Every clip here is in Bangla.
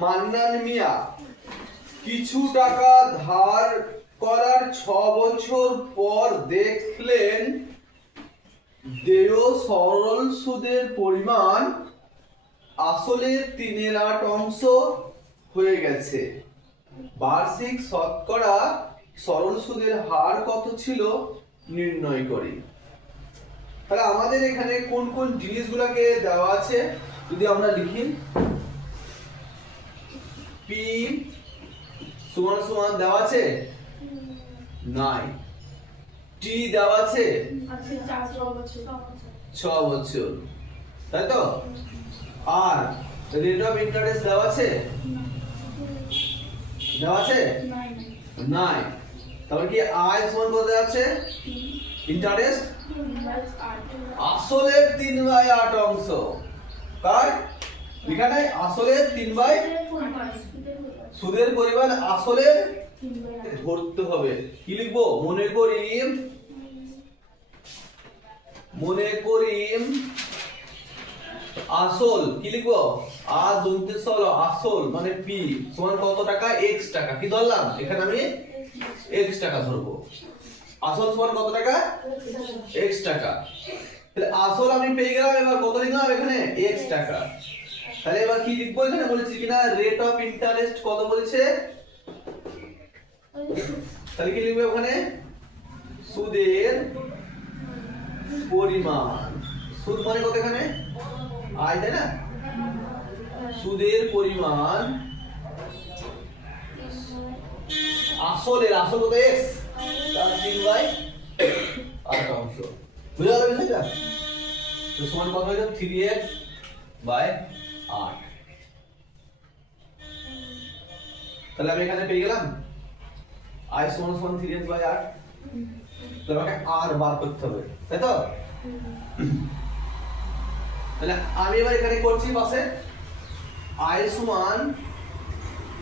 মান্নান মিয়া কিছু টাকা ধার করার 6 বছর পর দেখলেন দেয় সরল সুদের পরিমাণ আসলে 3/8 অংশ হয়ে গেছে। বার্ষিক শতকরা সরল সুদের হার কত ছিল নির্ণয় করি। তাহলে আমাদের এখানে কোন কোন জিনিসগুলোকে দেওয়া আছে যদি আমরা লিখি, পি সমান সমান দেওয়া আছে নাই, টি দেওয়া আছে 6 বছর, তাই তো? আর রেট অফ ইন্টারেস্ট দেওয়া আছে নাই। তাহলে কি আয় সমান কত আছে? ইন্টারেস্ট আসলে 3/8 অংশ। কার এখানে আসলে 3 সুদের পরিমাণ আসলে ধরতে হবে। কি লিখবো? মনে করি আসল, কি লিখবো? আর দুনতে সলো আসল মানে পি সমান কত টাকা? x টাকা। কি ধরলাম? এখানে আমি x টাকা ধরবো। আসল সমান কত টাকা? x টাকা। তাহলে আসল আমি পেয়ে গেলাম, এবার কত লিখলাম এখানে? x টাকা। তাহলে এবার কি লিখবো? এখানে বলেছি কিনা রেট অফ ইন্টারেস্ট কত বলেছে? তাহলে কি লিখবো ওখানে? সুদের পরিমাণ। সুদ মানে কত এখানে? আয়, তাই না? সুদের পরিমাণ আসলের আসল কত? x তার 3/8 অংশ। বুঝা গেল বিষয়টা? তো সমান কত হয়ে যাবে? 3x/8। তাহলে আমি এখানে পেয়ে গেলাম আয় সমান সমান 3x/8। তাহলে আমাকে আর বার করতে হবে, তাই তো? তাহলে আমি এবার এখানে করছি পাশে আয় সমান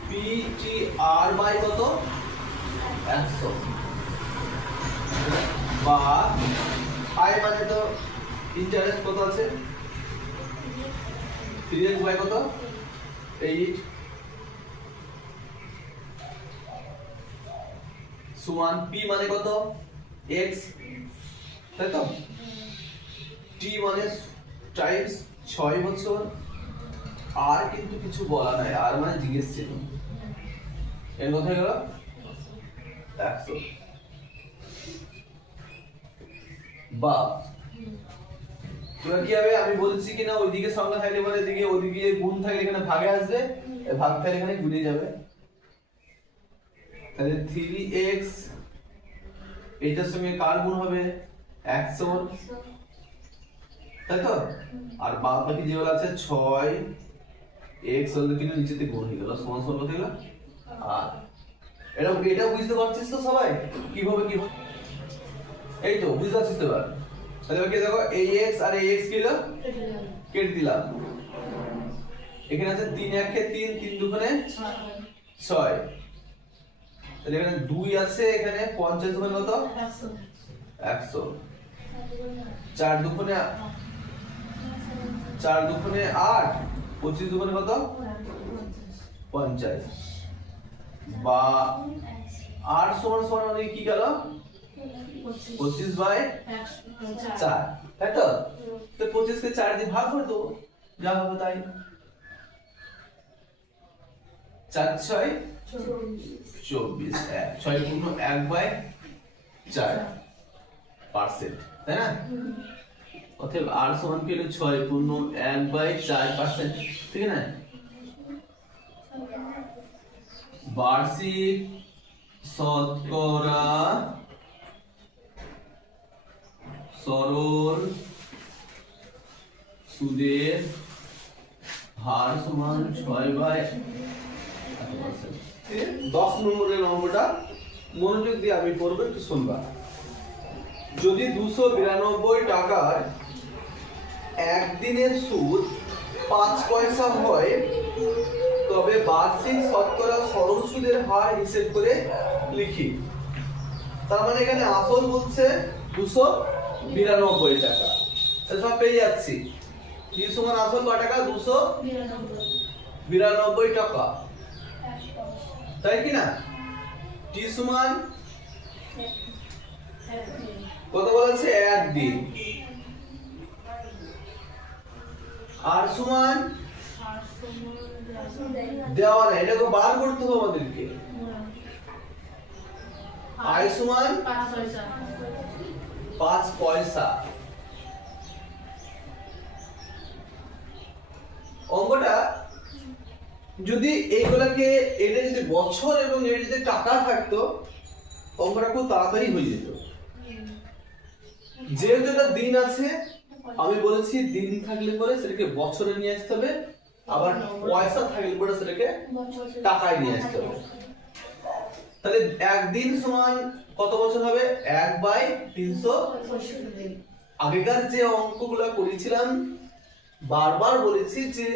PTR বাই কত? 100, বা আয় মানে তো ইন্টারেস্ট কত আছে? 3x বাই কত? 8 সমান P মানে কত? x, তাই তো? T মানে টাইমস 6 বছর। আর কিন্তু কিছু বলা নাই, আর মানে জিজ্ঞেস ছিল। এর কোথায় গেল? 100 বা এবার কি হবে? আমি বলছি কিনা ওইদিকে সংখ্যা থাকলে পরে এদিকে ওইদিকে গুণ থাকলে এখানে ভাগে আসবে, ভাগ থাকলে এখানে গুণে যাবে। তাহলে 3x এটার সঙ্গে কার গুণ হবে? 100, তাই তো? আর বাদ বাকি যেগুলো আছে 6 x হলো কিন্তু নিচেতে গুণ হয়ে গেল, সমান সমান কত হলো? আর এটা বুঝতে পারছিস তো সবাই কিভাবে কি হয়? এই তো বুঝতে পারছিস তো এবার? তাহলে কি দেখো এই x আর এই x কি হলো? কেটে দিলাম। এখানে আছে 3 1 এ 3 3 2 এ 6। তাহলে এখানে 2 আছে, এখানে 50 2 কত? 100। 4 2 8, 25 2 কত? 50। বা 8 সমান সমান মানে কি গেল? 25/4, তাই তো? তো 25 কে 4 দিয়ে ভাগ করে দেবো, যা হবে তাই। 4 6 24, 6 পূর্ণ 1/4%, তাই না? অতএব r সমান কি হলো? 6 পূর্ণ 1/4%, ঠিক না? বার্ষিক শতকরা সরল সুদের হার সমান 6/8%। 10 নম্বরের নম্বরটা মনোযোগ দিয়ে আমি পড়বো, একটু শুনবা। যদি 292 টাকার একদিনের সুদ 5 পয়সা হয় তবে বার্ষিক শতকরা সরল সুদের হার হিসেব করে লিখি। তার মানে এখানে আসল বলছে 292 টাকা। তাহলে সব পেয়ে যাচ্ছি। কি সমান আসল কত টাকা? 92 টাকা, তাই কি না? টি সমান কত বলেছে? একদিন। আর সমান দেওয়া নাই, এটাকে বার করতে হবে আমাদেরকে। আই সমান 5 পয়সা। অঙ্কটা যদি এইগুলাকে, এটা যদি বছর এবং এটা যদি টাকা থাকতো, অঙ্কটা খুব তাড়াতাড়ি হয়ে যেত। যেহেতু এটা দিন আছে, আমি বলেছি দিন থাকলে পরে সেটাকে বছরে নিয়ে আসতে হবে, আবার পয়সা থাকলে পরে সেটাকে টাকায় নিয়ে আসতে হবে। তাহলে একদিন সমান কত বছর হবে? 1/365। আগেকার যে অঙ্কগুলো করেছিলাম বারবার বলেছি যে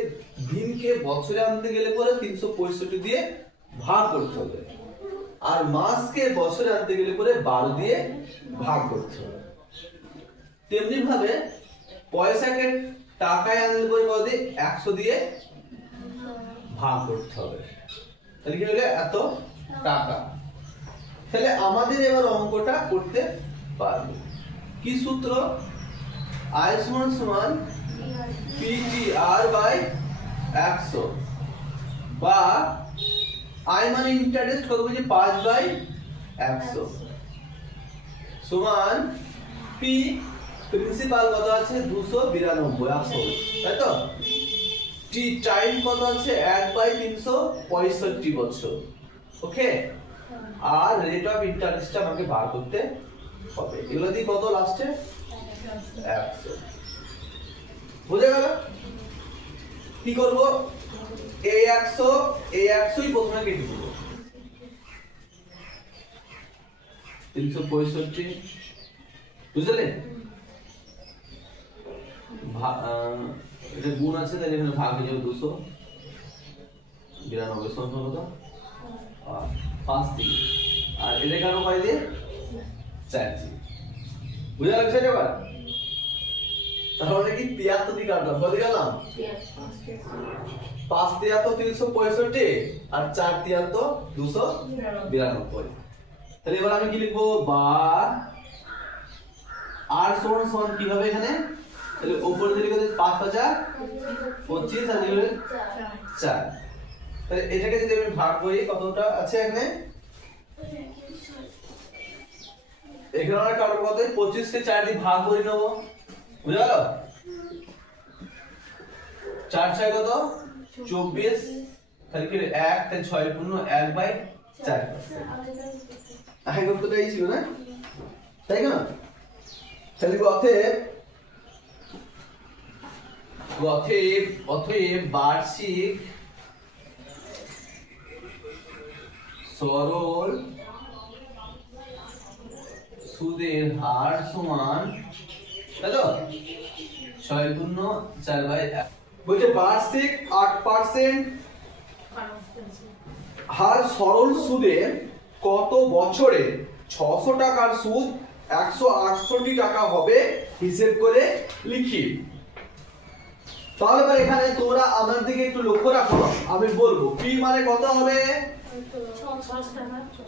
দিনকে বছরে আনতে গেলে পরে 365 দিয়ে ভাগ করতে হবে, আর মাসকে বছরে আনতে গেলে পরে 12 দিয়ে ভাগ করতে হবে। তেমনি ভাবে পয়সাকে টাকায় আনলে পরে কত দিয়ে? 100 দিয়ে ভাগ করতে হবে। তাহলে কি হলো? এত টাকা। তাহলে আমাদের এবার অঙ্কটা করতে পারবে। কি সূত্র? আই সমান PTR/100, বা আই মানে ইন্টারেস্ট কত বলছি? 5/100 সমান পি প্রিন্সিপাল কত আছে? 292 100, তাই তো? টি টাইম কত আছে? 1/365 বছর। ওকে, আর রেট অফ ইন্টারেস্ট আমাকে বার করতে হবে। এগুলো দিয়ে কত লাস্টে? 100। বুঝে গেল? কি করব? এই 100ই প্রথমে কেটে দেব। 365 বুঝলেন? এটা গুণ আছে, তাহলে এখানে ভাগ হয়ে যাবে 292 সমান কত? 5 দিয়ে, আর এটা কারো পাইলে 4 দিয়ে। বুঝা লাগছে এবার? তাহলে কি 73 দিয়ে কাটলাম, বলে গেলাম 5 দিয়ে তো 365 আর 4 দিয়ে তো 292। তাহলে এবার আমি কি লিখবো? বা আর সমান কি হবে এখানে? তাহলে উপরে দিকে লিখে 5025 আর দিকে 4। তাহলে এটাকে যদি আমি ভাগ করি, কতটা আছে এখানে? এখানে আমরা কাটবো কত? 25 কে 4 দিয়ে ভাগ করে নেব। বুঝা গেল? 4 6 কত? 24। তাহলে কি 1 তাই 6 পূর্ণ 1/4। আগে কতটাই ছিল না, তাই না? তাহলে অতএব বার্ষিক সরল সুদের হার সমান, তাই তো? 6/4/1 বলছে বার্ষিক 8% হার সরল সুদে কত বছরে 600 টাকার সুদ 168 টাকা হবে হিসেব করে লিখি। তাহলে এখানে তোমরা আমার দিকে একটু লক্ষ্য রাখো, আমি বলবো পি মানে কত হবে?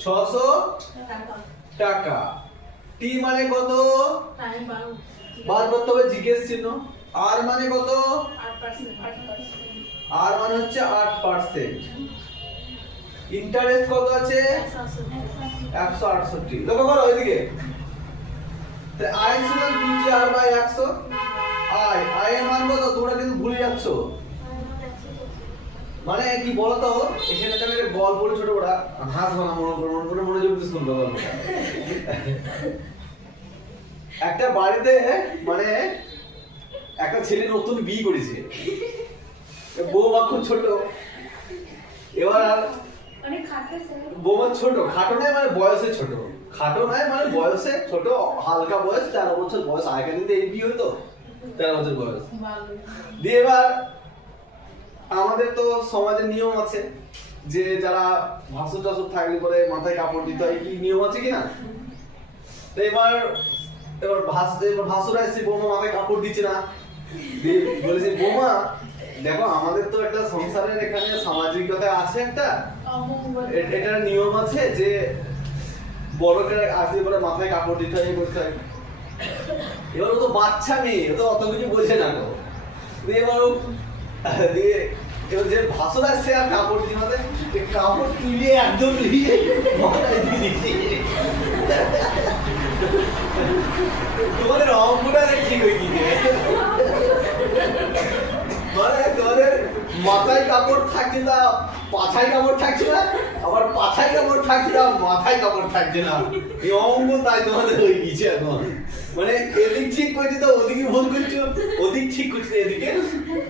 600 টাকা। টি মানে কত? বার করতে হবে জিজ্ঞেস চিহ্ন। আর মানে কত? 8%। আর মানে হচ্ছে 8%। ইন্টারেস্ট কত আছে? 168। লক্ষ্য করো ওইদিকে। তাই আই সমান PTR/100। আই এর মান কত? তোমরা কিন্তু ভুলে যাচ্ছ। মানে কি বলতো, এখানে আমি একটা গল্প বলি, ছোট বড় হাসবো না, মনোযোগ দিয়ে শুনবে গল্পটা। একটা বাড়িতে মানে একটা ছেলে নতুন বিয়ে করেছে, বৌমা খুব ছোট। এবার বৌমা ছোট, খাটো নয় মানে বয়সে ছোট, খাটো নয় মানে বয়সে ছোট, হালকা বয়স, 13 বছর বয়স। আগের দিন এই বিয়ে হতো 13 বছর বয়স দিয়ে। এবার আমাদের তো সমাজের নিয়ম আছে যে যারা ভাসুর টাসুর থাকলে পরে মাথায় কাপড় দিতে হয়, কি নিয়ম আছে কিনা? এবার ভাসুরা এসে বৌমা মাথায় কাপড় দিচ্ছে না, বলেছে বৌমা দেখো আমাদের তো একটা সংসারের এখানে সামাজিকতা আছে একটা, এটার নিয়ম আছে যে বড়কে আসলে পরে মাথায় কাপড় দিতে হয়, করতে হয়। এবার ও তো বাচ্চা মেয়ে, ও তো অত কিছু বোঝে না তো, এবার দিয়ে এবার যে ভাষণ আসছে আর কাপড় দিয়ে মাথায় কাপড় তুলে একদম নিয়ে মাথায় দিয়ে দিচ্ছি। তোমাদের অঙ্কটা ঠিক হয়ে গিয়ে মানে তোমাদের মাথায় কাপড় থাকছে না, পাছায় কাপড় থাকছে না, আবার পাছায় কাপড় থাকছে না, মাথায় কাপড় থাকছে না, এই অঙ্ক তাই তোমাদের হয়ে গিয়েছে এখন। মানে এদিক ঠিক করছি তো ওদিকে ভুল করছো, ওদিক ঠিক করছি এদিকে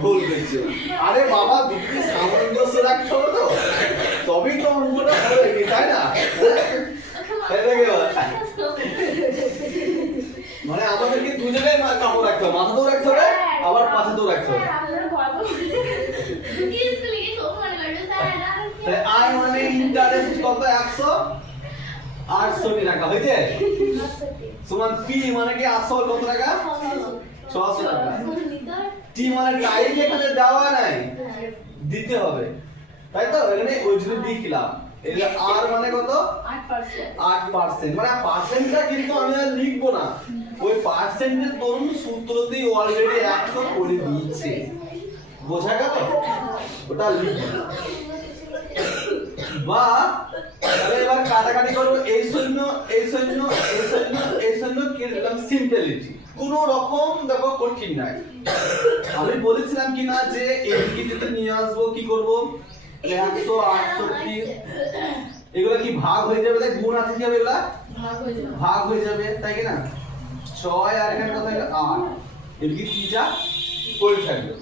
ভুল করছো। আরে বাবা দুটি সামঞ্জস্য রাখতে হবে তো, তবেই তো অঙ্কটা ভালো হয়ে গেছে, তাই না? মানে আমাদেরকে দু জায়গায় কাপড় রাখতে হবে, মাথাতেও রাখতে হবে আবার পাছাতেও রাখতে হবে। আই মানে ইন্টারেস্ট কত 168 টাকা হইছে, সমান পি মানে কি আসল কত টাকা 600 টাকা। টি মানে টাইম এখানে দেওয়া নাই, দিতে হবে, তাই তো? এখানে ওই জন্য লিখলাম। এই আর মানে কত 8%, মানে পার্সেন্টটা কিন্তু আমি আর লিখবো না, ওই পার্সেন্টের ধরুন সূত্রতেই অলরেডি 100 করে দিয়েছে, বোঝা গেল? ওটা লিখবো না। বা তাহলে এবার কাটাকাটি করব, এই শূন্য এই শূন্য এই শূন্য এই শূন্য কিরকম সিম্পলিটি, কোন রকম দেখো কঠিন নাই। আমি বলেছিলাম কি না যে এদিকে যেতে নিয়ে আসবো, কি করব 168, এগুলা কি ভাগ হয়ে যাবে, তাই গুণ আছে কি হবে, এগুলা ভাগ হয়ে যাবে, তাই কি না? 6 আর এখানে কত হলো 8, এদিকে কি যা করে থাকবে।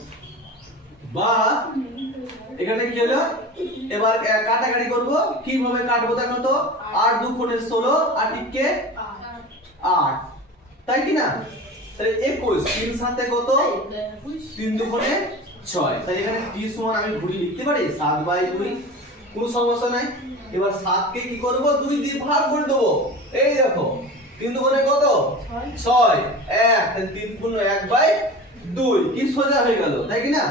বা এখানে কি হলো, এবার কাটাকাটি করব, কিভাবে কাটবো দেখো তো, 8 2 গুণে 16 আর টিকে 8, তাই কি না? তাহলে 21, 3 সাথে কত 3 2 গুণে 6, তাই এখানে t সমান আমি ঘুরি লিখতে পারি 7/2, কোনো সমস্যা নাই। এবার 7 কে কি করব 2 দিয়ে ভাগ করে দেব, এই দেখো 3 2 গুণে কত 6, 1 তাহলে 3 গুণ 1/2, কি সোজা হয়ে গেল, তাই কি না?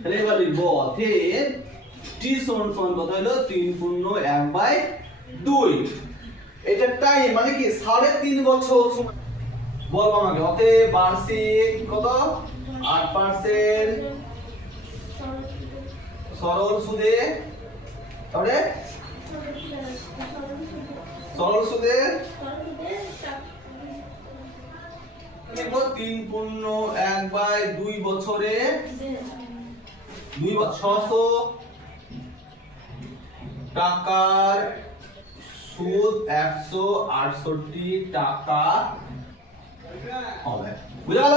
তাহলে এবার লিখব অতএব t সমান সমান কত হলো 3 পূর্ণ 1/2, এটা টাইম মানে কি 3.5 বছর সময়। বল আমাকে অতএব বার্ষিক কত 8% সরল সুদে, তাহলে সরল সুদে 3 পূর্ণ 1/2 বছরে 600 টাকার সুদ 168 টাকা হবে, বুঝা গেল?